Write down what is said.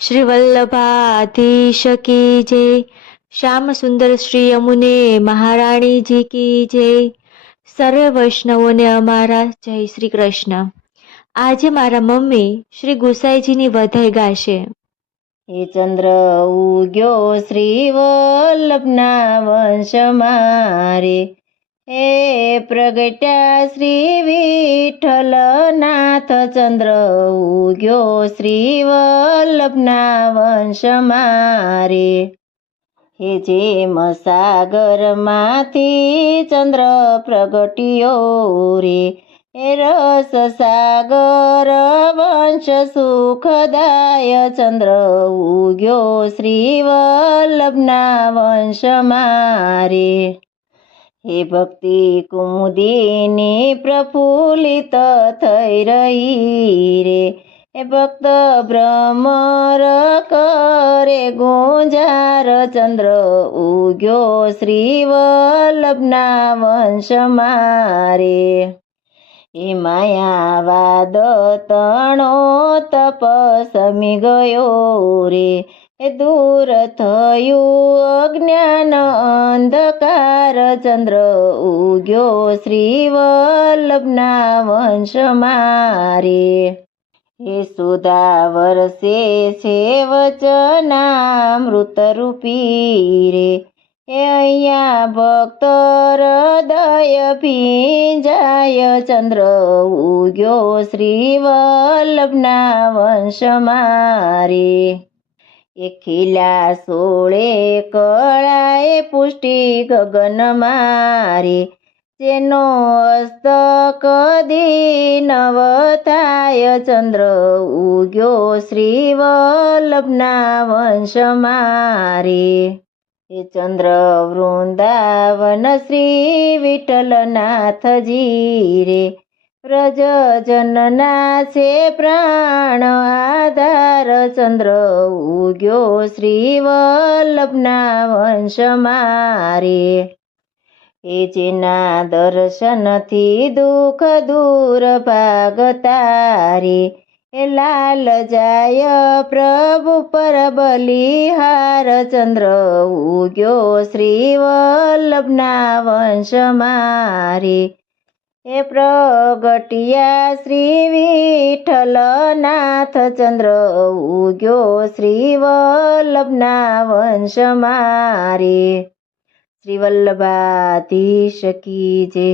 શ્રી વલ્લભાધીશ કી જય. શ્યામ સુંદર શ્રી યમુને મહારાણીજી કી જય. સર્વ વૈષ્ણવોને અમારા જય શ્રી કૃષ્ણ. આજે મારા મમ્મી શ્રી ગુસાઈજીની વધાઈ ગાશે. હે ચંદ્ર ઉગ્યો શ્રી વલ્લભના વંશ મારે, હે પ્રગટ્યા શ્રી વિઠ્ઠલનાથ. ચંદ્ર ઉગ્યો શ્રી વલ્લભના વંશ મારે, હે જેમ સાગરમાંથી ચંદ્ર પ્રગટ્યો રે, હે રસ સાગર વંશ સુખદાય. ચંદ્ર ઉગ્યો શ્રી વલ્લભના વંશ મારે, હે ભક્તિ કુમુદિની પ્રફુલ્લિત થઈ રહી રે, હે ભક્ત ભ્રમર કરે ગુંજાર. ચંદ્ર ઉગ્યો શ્રી વલ્લભના વંશ મારે, હે માયાવાદ તણો તપ સમી ગયો રે, હે દૂર થયું અજ્ઞાન અંધકાર. ચંદ્ર ઉગ્યો શ્રી વલ્લભના વંશ મારે, હે સુધા વરસે છે વચનામૃત રૂપી રે, હે અહીંયા ભક્ત હૃદય ભીંજાય. ચંદ્ર ઉગ્યો શ્રી વલ્લભના વંશ મારે, એ ખીલા સોળે કળાએ પુષ્ટિ ગગન મારે, જેનો હસ્ત કદી નવ થાય. ચંદ્ર ઉગ્યો શ્રી વલ્લભના વંશ મારે, હે ચંદ્ર વૃંદાવન શ્રી વિઠ્ઠલનાથજી રે, વ્રજજનના છે પ્રાણ આધાર. ચંદ્ર ઉગ્યો શ્રી વલ્લભના વંશ મારે, હે જેના દર્શનથી દુઃખ દૂર ભાગતા રે, હે લાલ જાય પ્રભુ પર બલિહાર. ચંદ્ર ઉગ્યો શ્રી વલ્લભના વંશ મારે, હે પ્રગટ્યા શ્રી વિઠ્ઠલનાથ. ચંદ્ર ઉગ્યો શ્રી વલ્લભના વંશ મારે. શ્રી વલ્લભાધીશ કી જય.